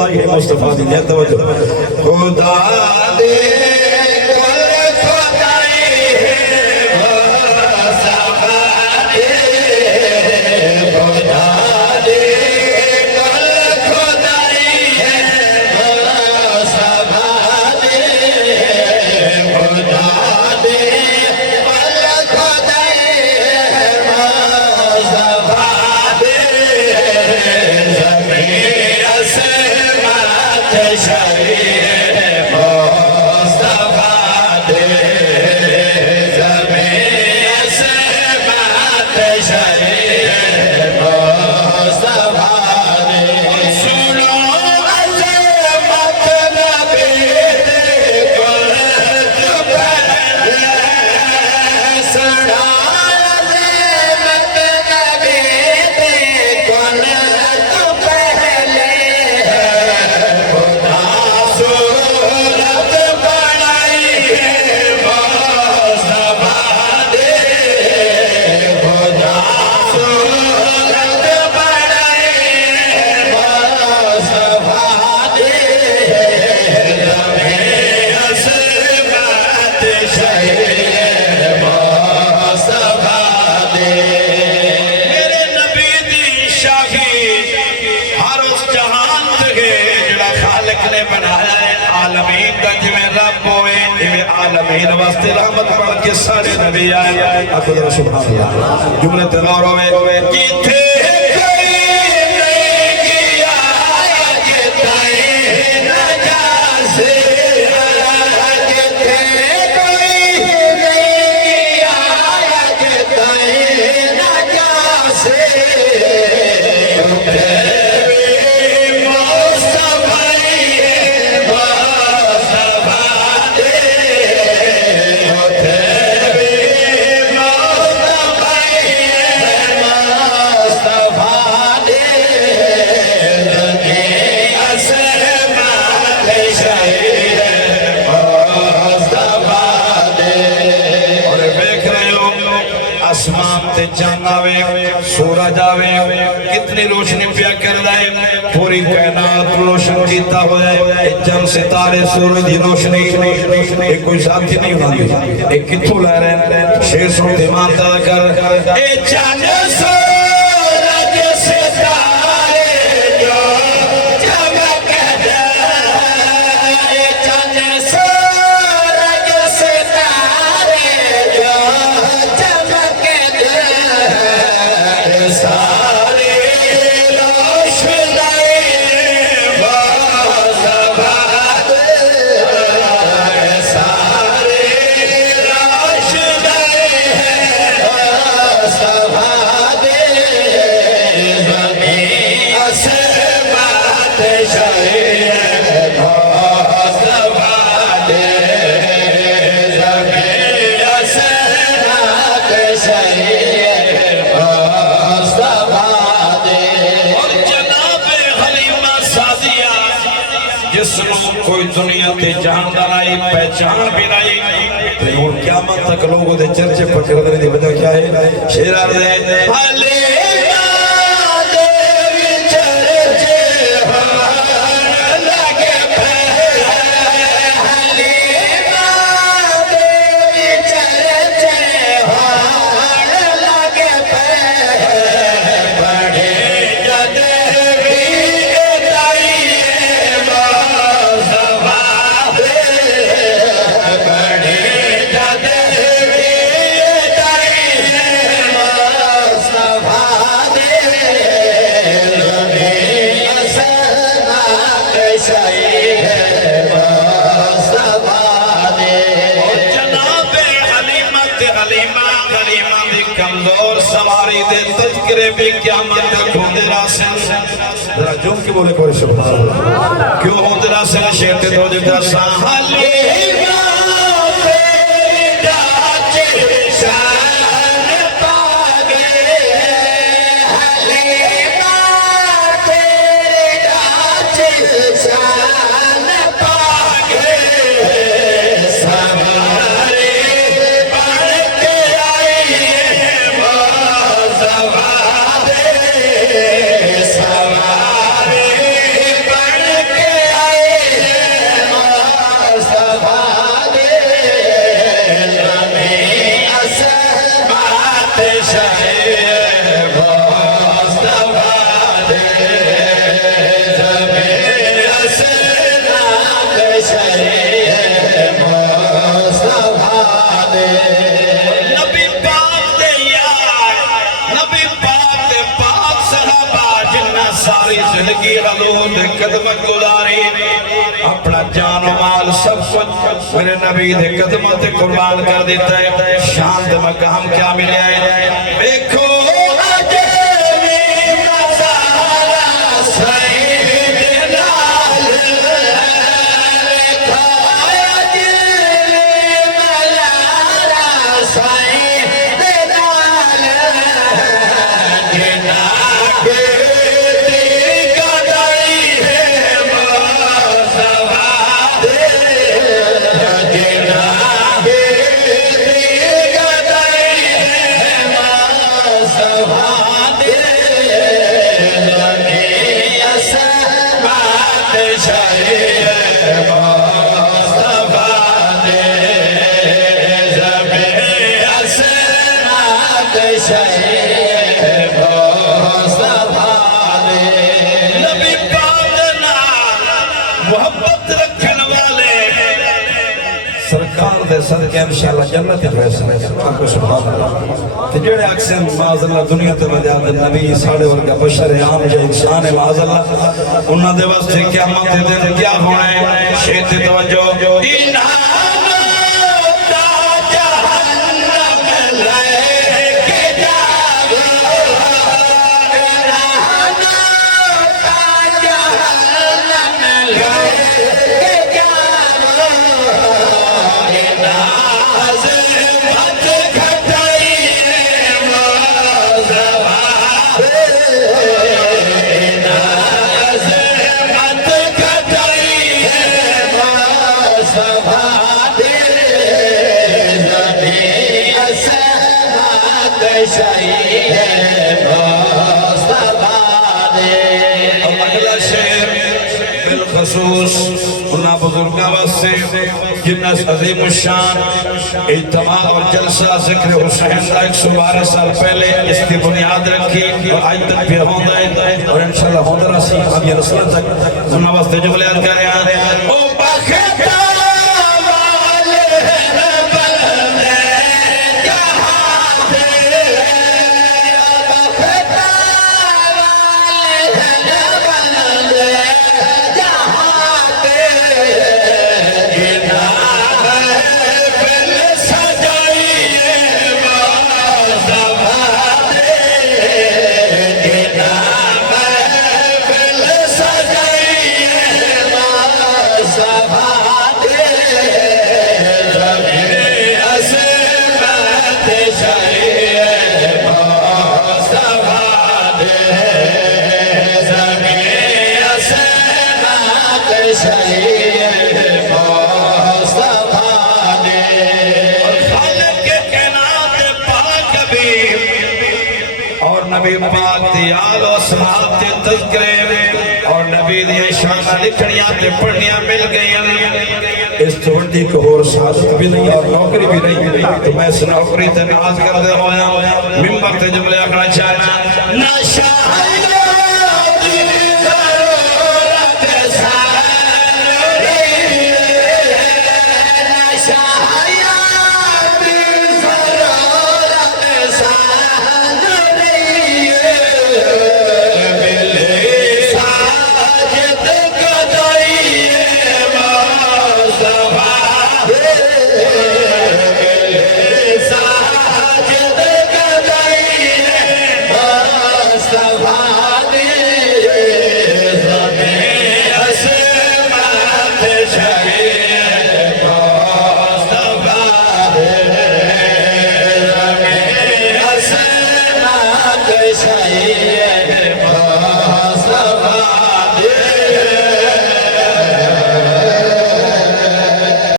खुदाई है मुस्तफा दी ले तवज्जो खुदा दे आलमीन वास्ते रहमत पढ़ के सारे नबी आए अकबर सुभान अल्लाह जुमले तगौर होवे किथे सूरज आवे कितनी रोशनी पिया कर रहे पूरी कायनात रोशन कीता होया चंद सितारे सूरज की रोशनी एक कोई साथी नहीं होंदी एक किथों ला रहे शेर सुन के माता कर ए चंद सूरज सितारे जो चमकदा ए चंद सूरज सितारे जो सारे रोशनी सारे कोई दुनिया ते जानदार आई पहचान भी नहीं और क़यामत तक लोगों दे चर्चे पकड़ने दी वजह क्या है शेरा दे कमजोर सवारी दे तज़किरे भी क़यामत तक होंदे रहसन जरा जुम के बोले कोई सुभान अल्लाह क्यों होंदे रहसन शेर ते दो जगह साहली नबी पाक दे यार, नबी पाक दे पाक सहाबा जिन्ना सारी जिंदगी हजूर दे कदम गुजारी, अपना जान माल सब कुछ मेरे नबी दे कदमों ते कुर्बान कर देता है। शान दे मकाम क्या मिले देखो सदके इंशाअल्लाह जन्नत है। सुभान अल्लाह। ते जेड़े अक्सर माज़अल्लाह दुनिया ते वजह दे नबी साडे वर्गा बशर आम जो इंसान है माज़अल्लाह उन्हां दे वास्ते क़यामत दे दिन क्या होना है। शेर ते तवज्जो इज्तिमा और जलसा जिक्र हुसैन का 112 साल पहले इसकी बुनियाद रखी और आज तक भी होता है और इंशाअल्लाह होता रही। अब ये रसूल तक उन्होंने वास्ते जो बयान कर रहे हैं ओ बखता नबी पाक दी आल और सहाब दे तज़किरे और नबी दी शान लिखनियां ते पढ़नियां मिल गई। इस तो बड़ी को और सादत भी नहीं और नौकरी भी नहीं। तो मैं इस नौकरी ते नाज करदे होया मिंबर ते जुमले आखना चाहना ना शाह